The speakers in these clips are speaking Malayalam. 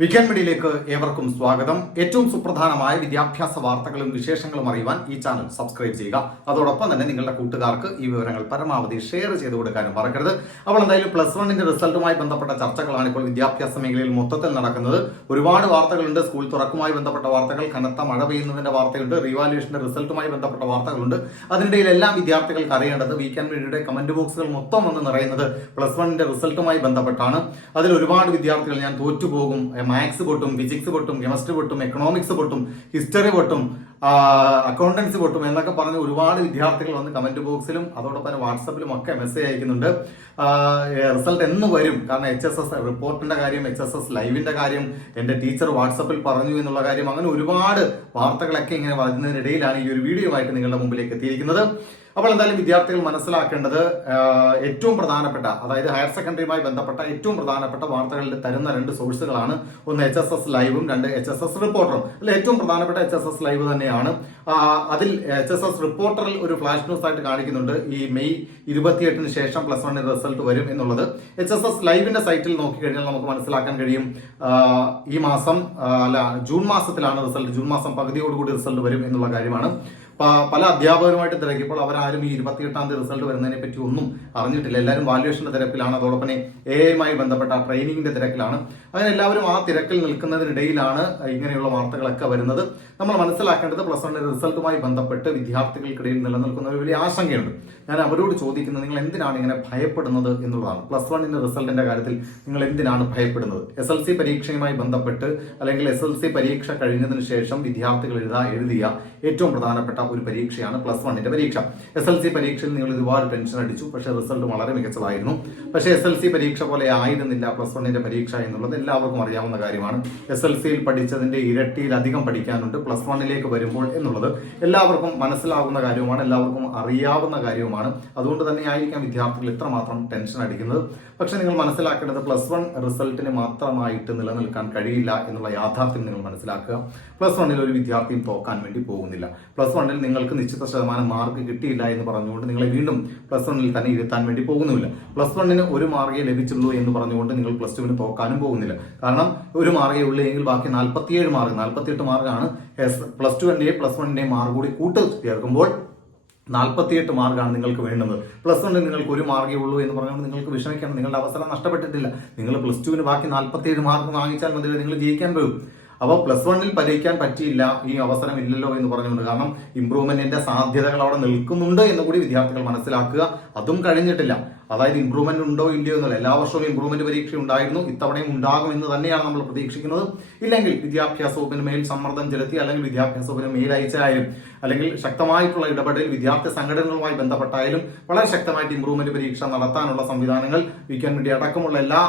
വീക്കെൻഡ് മീഡിയയിലേക്ക് ഏവർക്കും സ്വാഗതം. ഏറ്റവും സുപ്രധാനമായ വിദ്യാഭ്യാസ വാർത്തകളും വിശേഷങ്ങളും അറിയുവാൻ ഈ ചാനൽ സബ്സ്ക്രൈബ് ചെയ്യുക. അതോടൊപ്പം തന്നെ നിങ്ങളുടെ കൂട്ടുകാർക്ക് ഈ വിവരങ്ങൾ പരമാവധി ഷെയർ ചെയ്ത് കൊടുക്കാനും മറക്കരുത്. അപ്പോൾ എന്തായാലും പ്ലസ് വണ്ണിന്റെ റിസൾട്ടുമായി ബന്ധപ്പെട്ട ചർച്ചകളാണ് ഇപ്പോൾ വിദ്യാഭ്യാസ മേഖലയിൽ മൊത്തത്തിൽ നടക്കുന്നത്. ഒരുപാട് വാർത്തകളുണ്ട്. സ്കൂൾ തുറക്കുമായി ബന്ധപ്പെട്ട വാർത്തകൾ കനത്ത മഴ പെയ്യുന്നതിന്റെ വാർത്തയുണ്ട്. റിവാലുവേഷന്റെ റിസൾട്ടുമായി ബന്ധപ്പെട്ട വാർത്തകളുണ്ട്. അതിനിടയിൽ എല്ലാ വിദ്യാർത്ഥികൾക്ക് അറിയേണ്ടത് വീക്കെൻഡ് മീഡിയയുടെ കമന്റ് ബോക്സുകൾ മൊത്തം വന്ന് നിറയുന്നത് പ്ലസ് വണ്ണിന്റെ റിസൾട്ടുമായി ബന്ധപ്പെട്ടാണ്. അതിൽ ഒരുപാട് വിദ്യാർത്ഥികൾ ഞാൻ തോറ്റുപോകും മാത്സ് പൊട്ടും ഫിസിക്സ് പൊട്ടും കെമിസ്ട്രി പൊട്ടും എക്കണോമിക്സ് പൊട്ടും ഹിസ്റ്ററി പൊട്ടും അക്കൗണ്ടൻസ് പൊട്ടും എന്നൊക്കെ പറഞ്ഞ് ഒരുപാട് വിദ്യാർത്ഥികൾ വന്ന് കമന്റ് ബോക്സിലും അതോടൊപ്പം തന്നെ വാട്സപ്പിലും ഒക്കെ മെസ്സേജ് അയക്കുന്നുണ്ട്. റിസൾട്ട് എന്ന് വരും. കാരണം എച്ച് എസ് എസ് റിപ്പോർട്ടിന്റെ കാര്യം എച്ച് എസ് എസ് ലൈവിന്റെ കാര്യം എന്റെ ടീച്ചർ വാട്സപ്പിൽ പറഞ്ഞു എന്നുള്ള കാര്യം അങ്ങനെ ഒരുപാട് വാർത്തകളൊക്കെ ഇങ്ങനെ വരുന്നതിനിടയിലാണ് ഈ ഒരു വീഡിയോ ആയിട്ട് നിങ്ങളുടെ മുമ്പിലേക്ക് എത്തിയിരിക്കുന്നത്. അപ്പോൾ എന്തായാലും വിദ്യാർത്ഥികൾ മനസ്സിലാക്കേണ്ടത് ഏറ്റവും പ്രധാനപ്പെട്ട അതായത് ഹയർ സെക്കൻഡറിയുമായി ബന്ധപ്പെട്ട ഏറ്റവും പ്രധാനപ്പെട്ട വാർത്തകളിൽ തരുന്ന രണ്ട് സോഴ്സുകളാണ് ഒന്ന് എച്ച് എസ് എസ് ലൈവും രണ്ട് എച്ച് എസ് എസ് റിപ്പോർട്ടറും അതിൽ ഏറ്റവും പ്രധാനപ്പെട്ട എച്ച് എസ് എസ് ലൈവ് തന്നെയാണ്. അതിൽ എച്ച് എസ് എസ് റിപ്പോർട്ടറിൽ ഒരു ഫ്ലാഷ് ന്യൂസ് ആയിട്ട് കാണിക്കുന്നുണ്ട്. ഈ മെയ് ഇരുപത്തിയെട്ടിന് ശേഷം പ്ലസ് വണ്ണിന് റിസൾട്ട് വരും എന്നുള്ളത്. എച്ച് എസ് എസ് ലൈവിന്റെ സൈറ്റിൽ നോക്കിക്കഴിഞ്ഞാൽ നമുക്ക് മനസ്സിലാക്കാൻ കഴിയും. ഈ മാസം അല്ല ജൂൺ മാസത്തിലാണ് റിസൾട്ട് ജൂൺ മാസം പകുതിയോടുകൂടി റിസൾട്ട് വരും എന്നുള്ള കാര്യമാണ്. പല അധ്യാപകരുമായിട്ട് തിരക്കിയപ്പോൾ അവരാരും ഈ ഇരുപത്തിയെട്ടാം തീയതി റിസൾട്ട് വരുന്നതിനെ പറ്റി ഒന്നും അറിഞ്ഞിട്ടില്ല. എല്ലാവരും വാല്യുവേഷന്റെ തിരക്കിലാണ്. അതോടൊപ്പം എ ഐയുമായി ബന്ധപ്പെട്ട ട്രെയിനിങ്ങിന്റെ തിരക്കിലാണ്. അങ്ങനെ എല്ലാവരും ആ തിരക്കിൽ നിൽക്കുന്നതിനിടയിലാണ് ഇങ്ങനെയുള്ള വാർത്തകളൊക്കെ വരുന്നത്. നമ്മൾ മനസ്സിലാക്കേണ്ടത് പ്ലസ് വണ്ണിന്റെ റിസൾട്ടുമായി ബന്ധപ്പെട്ട് വിദ്യാർത്ഥികൾക്കിടയിൽ നിലനിൽക്കുന്ന ഒരു വലിയ ആശങ്കയുണ്ട്. ഞാൻ അവരോട് ചോദിക്കുന്നത് നിങ്ങൾ എന്തിനാണ് ഇങ്ങനെ ഭയപ്പെടുന്നത് എന്നുള്ളതാണ്? പ്ലസ് വണ്ണിന്റെ റിസൾട്ടിന്റെ കാര്യത്തിൽ നിങ്ങൾ എന്തിനാണ് ഭയപ്പെടുന്നത്? എസ് എൽ സി പരീക്ഷയുമായി ബന്ധപ്പെട്ട് അല്ലെങ്കിൽ എസ് എൽ സി പരീക്ഷ കഴിഞ്ഞതിന് ശേഷം വിദ്യാർത്ഥികൾ എഴുതാ എഴുതിയ ഏറ്റവും പ്രധാനപ്പെട്ട ഒരു പരീക്ഷയാണ് പ്ലസ് വണ്ണിന്റെ പരീക്ഷ. എസ് എൽ സി പരീക്ഷയിൽ നിങ്ങൾ ഒരുപാട് ടെൻഷൻ അടിച്ചു. പക്ഷേ റിസൾട്ട് വളരെ മികച്ചതായിരുന്നു. പക്ഷേ എസ് എൽ സി പരീക്ഷ പോലെ ആയിരുന്നില്ല പ്ലസ് വണ്ണിന്റെ പരീക്ഷ എന്നുള്ളത് എല്ലാവർക്കും അറിയാവുന്ന കാര്യമാണ്. എസ് എൽ സിയിൽ പഠിച്ചതിന്റെ ഇരട്ടിയിലധികം പഠിക്കാനുണ്ട്. പ്ലസ് വണ്ണിലേക്ക് വരുമ്പോൾ എന്നുള്ളത് എല്ലാവർക്കും മനസ്സിലാകുന്ന കാര്യവുമാണ്. എല്ലാവർക്കും അറിയാവുന്ന കാര്യവുമാണ്. അതുകൊണ്ട് തന്നെ ആയിരിക്കാം വിദ്യാർത്ഥികൾ ഇത്രമാത്രം ടെൻഷൻ അടിക്കുന്നത്. പക്ഷേ നിങ്ങൾ മനസ്സിലാക്കേണ്ടത് പ്ലസ് വൺ റിസൾട്ടിന് മാത്രമായിട്ട് നിലനിൽക്കാൻ കഴിയില്ല എന്നുള്ള യാഥാർത്ഥ്യം നിങ്ങൾ മനസ്സിലാക്കുക. പ്ലസ് വണ്ണിൽ ഒരു വിദ്യാർത്ഥിയും തോക്കാൻ വേണ്ടി പോകുന്നില്ല. പ്ലസ് വണ്ണിൽ നിങ്ങൾക്ക് നിശ്ചിത ശതമാനം മാർക്ക് കിട്ടിയില്ല എന്ന് പറഞ്ഞുകൊണ്ട് നിങ്ങളെ വീണ്ടും പ്ലസ് വണ്ണിൽ തന്നെ ഇരുത്താൻ വേണ്ടി പോകുന്നുമില്ല. പ്ലസ് വണ്ണിന് ഒരു മാർഗേ ലഭിച്ചുള്ളൂ എന്ന് പറഞ്ഞുകൊണ്ട് നിങ്ങൾ പ്ലസ് ടുവിന് തോക്കാനും പോകുന്നില്ല. കാരണം ഒരു മാർഗേ ഉള്ളൂ എങ്കിൽ ബാക്കി നാൽപ്പത്തിയേഴ് മാർക്ക് നാൽപ്പത്തിയെട്ട് മാർക്കാണ് പ്ലസ് ടുവിന്റെയും പ്ലസ് വണ്ണിന്റെയും മാർക്ക് കൂടി കൂട്ട് ചേർക്കുമ്പോൾ നാൽപ്പത്തിയെട്ട് മാർക്കാണ് നിങ്ങൾക്ക് വേണ്ടുന്നത്. പ്ലസ് വണ്ണിൽ നിങ്ങൾക്ക് ഒരു മാർക്കേ ഉള്ളൂ എന്ന് പറഞ്ഞാൽ നിങ്ങൾക്ക് വിഷമിക്കണം നിങ്ങളുടെ അവസരം നഷ്ടപ്പെട്ടിട്ടില്ല. നിങ്ങൾ പ്ലസ് ടുവിന് ബാക്കി നാൽപ്പത്തിയേഴ് മാർക്ക് വാങ്ങിച്ചാൽ മതി നിങ്ങൾ ജയിക്കാൻ പോകും. അപ്പോൾ പ്ലസ് വണ്ണിൽ പരിഹരിക്കാൻ പറ്റിയില്ല ഈ അവസരം ഇല്ലല്ലോ എന്ന് പറഞ്ഞുകൊണ്ട്. കാരണം ഇമ്പ്രൂവ്മെന്റിന്റെ സാധ്യതകൾ അവിടെ നിൽക്കുന്നുണ്ട് എന്ന് കൂടി വിദ്യാർത്ഥികൾ മനസ്സിലാക്കുക. അതും കഴിഞ്ഞിട്ടില്ല. അതായത് ഇമ്പ്രൂവ്മെന്റ് ഉണ്ടോ ഇല്ലയോ എന്നുള്ള എല്ലാ വർഷവും ഇമ്പ്രൂവ്മെന്റ് പരീക്ഷ ഉണ്ടായിരുന്നു. ഇത്തവണയും ഉണ്ടാകും എന്ന് തന്നെയാണ് നമ്മൾ പ്രതീക്ഷിക്കുന്നത്. ഇല്ലെങ്കിൽ വിദ്യാഭ്യാസ വകുപ്പിന് മേൽ സമ്മർദ്ദം ചെലുത്തി അല്ലെങ്കിൽ വിദ്യാഭ്യാസ വകുപ്പിന് മേൽ അയച്ചായാലും അല്ലെങ്കിൽ ശക്തമായിട്ടുള്ള ഇടപെടൽ വിദ്യാർത്ഥി സംഘടനകളുമായി ബന്ധപ്പെട്ടായാലും വളരെ ശക്തമായിട്ട് ഇമ്പ്രൂവ്മെന്റ് പരീക്ഷ നടത്താനുള്ള സംവിധാനങ്ങൾ വീക്കെൻഡ് വേണ്ടി അടക്കമുള്ള എല്ലാ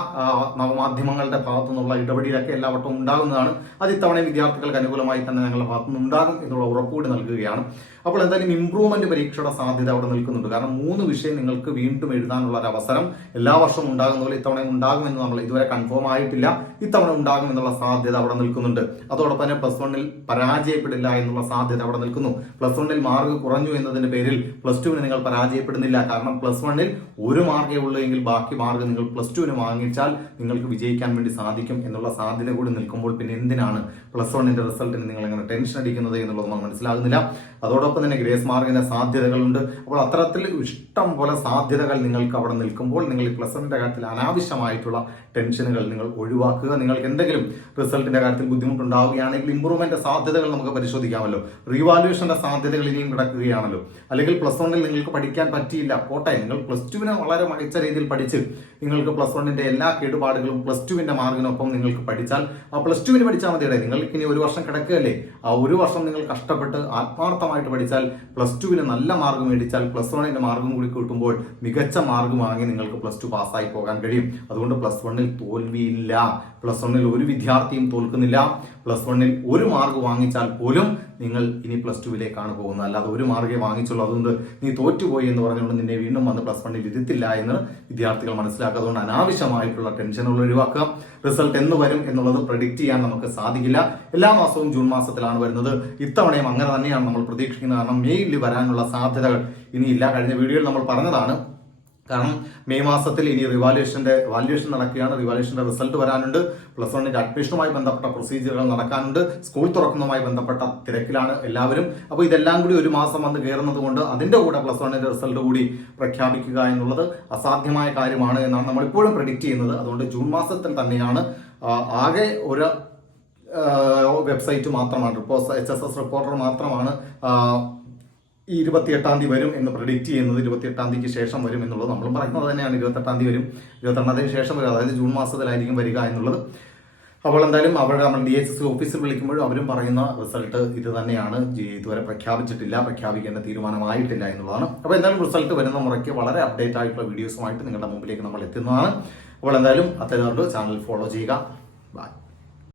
നവമാധ്യമങ്ങളുടെ ഭാഗത്തു നിന്നുള്ള ഇടപെടലൊക്കെ എല്ലാ വട്ടവും ഉണ്ടാകുന്നതാണ്. അത് ഇത്തവണ വിദ്യാർത്ഥികൾക്ക് അനുകൂലമായി തന്നെ ഞങ്ങളുടെ ഭാഗത്ത് നിന്ന് ഉണ്ടാകും എന്നുള്ള ഉറപ്പുകൂടി നൽകുകയാണ്. അപ്പോൾ എന്തായാലും ഇംപ്രൂവ്മെന്റ് പരീക്ഷയുടെ സാധ്യത അവിടെ നിൽക്കുന്നുണ്ട്. കാരണം മൂന്ന് വിഷയം നിങ്ങൾക്ക് വീണ്ടും എഴുതാനുള്ള ഒരു അവസരം എല്ലാ വർഷവും ഉണ്ടാകുന്ന പോലെ ഇത്തവണ ഉണ്ടാകുമെന്ന് നമ്മൾ ഇതുവരെ കൺഫേം ആയിട്ടില്ല. ഇത്തവണ ഉണ്ടാകും എന്നുള്ള സാധ്യത അവിടെ നിൽക്കുന്നുണ്ട്. അതോടൊപ്പം തന്നെ പ്ലസ് വണ്ണിൽ പരാജയപ്പെടില്ല എന്നുള്ള സാധ്യത അവിടെ നിൽക്കുന്നു. പ്ലസ് വണ്ണിൽ മാർക്ക് കുറഞ്ഞു എന്നതിന്റെ പേരിൽ പ്ലസ് ടുവിന് നിങ്ങൾ പരാജയപ്പെടുന്നില്ല. കാരണം പ്ലസ് വണ്ണിൽ ഒരു മാർക്കേ ഉള്ളൂ എങ്കിൽ ബാക്കി മാർക്ക് നിങ്ങൾ പ്ലസ് ടുവിന് വാങ്ങിച്ചാൽ നിങ്ങൾക്ക് വിജയിക്കാൻ വേണ്ടി സാധിക്കും എന്നുള്ള സാധ്യത കൂടി നിൽക്കുമ്പോൾ പിന്നെ എന്തിനാണ് പ്ലസ് വണ്ണിന്റെ റിസൾട്ടിന് നിങ്ങൾ എങ്ങനെ ടെൻഷൻ അടിക്കുന്നത് എന്നുള്ളത് നമ്മൾ മനസ്സിലാകുന്നില്ല. അതോടൊപ്പം തന്നെ ഗ്രേസ് മാർക്കിന്റെ സാധ്യതകളുണ്ട്. അപ്പോൾ അത്തരത്തിൽ ഇഷ്ടം പോലെ സാധ്യതകൾ നിങ്ങൾക്ക് അവിടെ നിൽക്കുമ്പോൾ നിങ്ങൾ ഈ പ്ലസ് വണ്ണിന്റെ കാര്യത്തിൽ അനാവശ്യമായിട്ടുള്ള ടെൻഷനുകൾ നിങ്ങൾ ഒഴിവാക്കുക. നിങ്ങൾക്ക് എന്തെങ്കിലും റിസൾട്ടിന്റെ കാര്യത്തിൽ ബുദ്ധിമുട്ടുണ്ടാവുകയാണെങ്കിൽ ഇമ്പ്രൂവ്മെന്റ് സാധ്യതകൾ നമുക്ക് പരിശോധിക്കാമല്ലോ. റീവാലുവേഷന്റെ സാധ്യതകൾ ഇനിയും കിടക്കുകയാണല്ലോ. അല്ലെങ്കിൽ പ്ലസ് വണ്ണിൽ നിങ്ങൾക്ക് പഠിക്കാൻ പറ്റിയില്ല. പോട്ടെ നിങ്ങൾ പ്ലസ് ടുവിനെ വളരെ മികച്ച രീതിയിൽ പഠിച്ച് നിങ്ങൾക്ക് പ്ലസ് വണ്ണിന്റെ എല്ലാ കേടുപാടുകളും പ്ലസ് ടുവിന്റെ മാർക്കിനൊപ്പം നിങ്ങൾക്ക് പഠിച്ചാൽ ആ പ്ലസ് ടുവിന് പഠിച്ചാൽ മതിയല്ലേ നിങ്ങൾക്ക് ഇനി ഒരു വർഷം കിടക്കുകയല്ലേ? ആ ഒരു വർഷം നിങ്ങൾ കഷ്ടപ്പെട്ട് ആത്മാർത്ഥമായിട്ട് പഠിച്ചാൽ പ്ലസ് ടുവിന് നല്ല മാർക്ക് മേടിച്ചാൽ പ്ലസ് വണ്ണിന്റെ മാർക്കും കൂടി കിട്ടുമ്പോൾ മികച്ച മാർക്ക് വാങ്ങി നിങ്ങൾക്ക് പ്ലസ് ടു പാസ്സായി പോകാൻ കഴിയും. അതുകൊണ്ട് പ്ലസ് വണ്ണിൽ തോൽവിയില്ല. പ്ലസ് വണ്ണിൽ ഒരു വിദ്യാർത്ഥിയും തോൽക്കുന്നില്ല. പ്ലസ് വണ്ണിൽ ഒരു മാർക്ക് വാങ്ങിച്ചാൽ പോലും നിങ്ങൾ ഇനി പ്ലസ് ടുവിലേക്കാണ് പോകുന്നത്. അല്ലാതെ ഒരു മാർക്കേ വാങ്ങിച്ചുള്ളൂ. അതുകൊണ്ട് നീ തോറ്റുപോയി എന്ന് പറഞ്ഞുകൊണ്ട് നിന്നെ വീണ്ടും വന്ന് പ്ലസ് വണ്ണിൽ ഇരുത്തില്ല എന്ന് വിദ്യാർത്ഥികൾ മനസ്സിലാക്കുക. അതുകൊണ്ട് അനാവശ്യമായിട്ടുള്ള ടെൻഷനുകൾ ഒഴിവാക്കുക. റിസൾട്ട് എന്ന് വരും എന്നുള്ളത് പ്രഡിക്റ്റ് ചെയ്യാൻ നമുക്ക് സാധിക്കില്ല. എല്ലാ മാസവും ജൂൺ മാസത്തിലാണ് വരുന്നത്. ഇത്തവണയും അങ്ങനെ തന്നെയാണ് നമ്മൾ പ്രതീക്ഷിക്കുന്നത്. കാരണം മെയ്യിൽ വരാനുള്ള സാധ്യതകൾ ഇനിയില്ല. കഴിഞ്ഞ വീഡിയോയിൽ നമ്മൾ പറഞ്ഞതാണ്. കാരണം മെയ് മാസത്തിൽ ഇനി റിവാലുവേഷന്റെ വാല്യുവേഷൻ നടക്കുകയാണ്. റിവാലുവേഷന്റെ റിസൾട്ട് വരാനുണ്ട്. പ്ലസ് വണ്ണിന്റെ അഡ്മിഷനുമായി ബന്ധപ്പെട്ട പ്രൊസീജിയറുകൾ നടക്കാനുണ്ട്. സ്കൂൾ തുറക്കുന്നതുമായി ബന്ധപ്പെട്ട തിരക്കിലാണ് എല്ലാവരും. അപ്പോൾ ഇതെല്ലാം കൂടി ഒരു മാസം വന്ന് കയറുന്നത് കൊണ്ട് അതിന്റെ കൂടെ പ്ലസ് വണ്ണിന്റെ റിസൾട്ട് കൂടി പ്രഖ്യാപിക്കുക എന്നുള്ളത് അസാധ്യമായ കാര്യമാണ് എന്നാണ് നമ്മളിപ്പോഴും പ്രഡിക്റ്റ് ചെയ്യുന്നത്. അതുകൊണ്ട് ജൂൺ മാസത്തിൽ തന്നെയാണ് ആകെ ഒരു വെബ്സൈറ്റ് മാത്രമാണ് report H S S reporter മാത്രമാണ് ഈ ഇരുപത്തിയെട്ടാം തീയതി വരും എന്ന് പ്രഡിക്റ്റ് ചെയ്യുന്നത്. ഇരുപത്തിയെട്ടാം തീയതിക്ക് ശേഷം വരും എന്നുള്ളത് നമ്മൾ പറയുന്നത് തന്നെയാണ്. ഇരുപത്തെട്ടാം തീയതി വരും. ഇരുപത്തെട്ടാം തീയതി ശേഷം വരും. അതായത് ജൂൺ മാസത്തിലായിരിക്കും വരിക എന്നുള്ളത്. അപ്പോൾ എന്തായാലും അവിടെ നമ്മൾ ഡി എച്ച് എസ് ഓഫീസിൽ വിളിക്കുമ്പോഴും അവരും പറയുന്ന റിസൾട്ട് ഇത് തന്നെയാണ്. ഇതുവരെ പ്രഖ്യാപിച്ചിട്ടില്ല. പ്രഖ്യാപിക്കേണ്ട തീരുമാനമായിട്ടില്ല എന്നുള്ളതാണ്. അപ്പോൾ എന്തായാലും റിസൾട്ട് വരുന്ന മുറയ്ക്ക് വളരെ അപ്ഡേറ്റ് ആയിട്ടുള്ള വീഡിയോസുമായിട്ട് നിങ്ങളുടെ മുമ്പിലേക്ക് നമ്മൾ എത്തുന്നതാണ്. അപ്പോൾ എന്തായാലും അത്തരം ചാനൽ ഫോളോ ചെയ്യുക.